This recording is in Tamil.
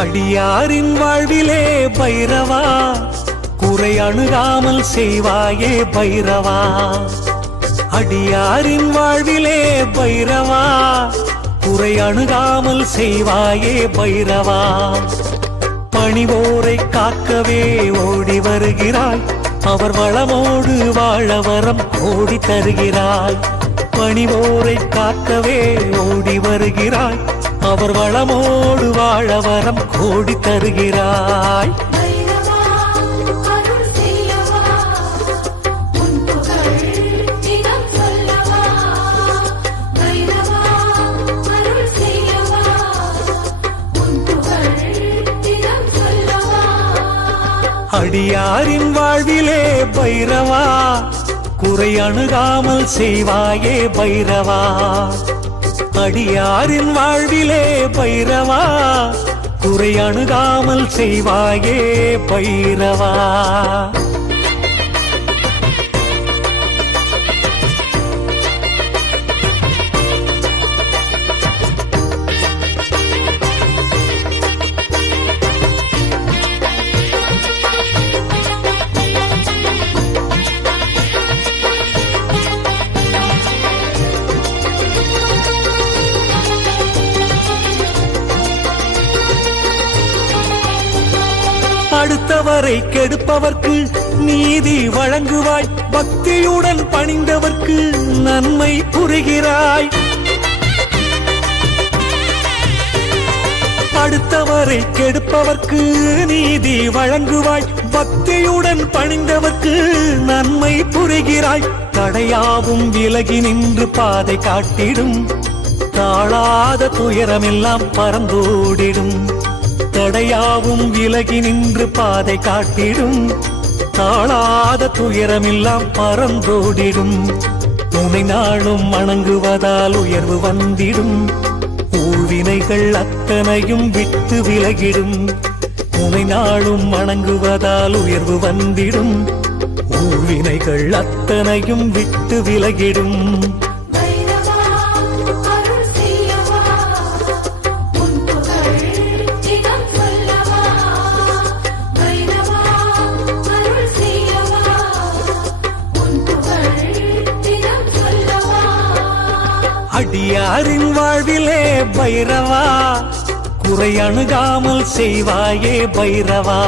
அடியாரின் வாழ்விலே பைரவா குறை அணுகாமல் செய்வாயே பைரவா. அடியாரின் வாழ்விலே பைரவா குறை அணுகாமல் செய்வாயே பைரவா. பணிவோரை காக்கவே ஓடி வருகிறாய், அவர் வளமோடு வாழ வரம் கோடி தருகிறாய். பணிவோரை காக்கவே ஓடி வருகிறாய், அவர் வளமோடு வாழ வரம் கோடி தருகிறாய். அடியாரின் வாழ்விலே பைரவா குறை அணுகாமல் செய்வாயே பைரவா. அடியாரின் வாழ்விலே பைரவா குறை அணுகாமல் செய்வாயே பைரவா. அடுத்தவரை கெடுப்பவர்க்கு நீதி வழங்குவாய், பக்தியுடன் பணிந்தவர்க்கு நன்மை புரிகிறாய். அடுத்தவரை கெடுப்பவர்க்கு நீதி வழங்குவாய், பக்தியுடன் பணிந்தவர்க்கு நன்மை புரிகிறாய். தடையாவும் விலகி நின்று பாதை காட்டிடும், தாழாத துயரமெல்லாம் பறந்தோடிடும். தடையாவும் விலகி நின்று பாதை காட்டிடும், தாழாத துயரமெல்லாம் பறந்தோடிடும். உனை நாளும் வணங்குவதால் உயர்வு வந்திடும், ஊழ்வினைகள் அத்தனையும் விட்டு விலகிடும். உனை நாளும் வணங்குவதால் உயர்வு வந்திடும், ஊழ்வினைகள் அத்தனையும் விட்டு விலகிடும். அடியாரின் வாழ்விலே பைரவா குறை அணுகாமல் செய்வாயே பைரவா.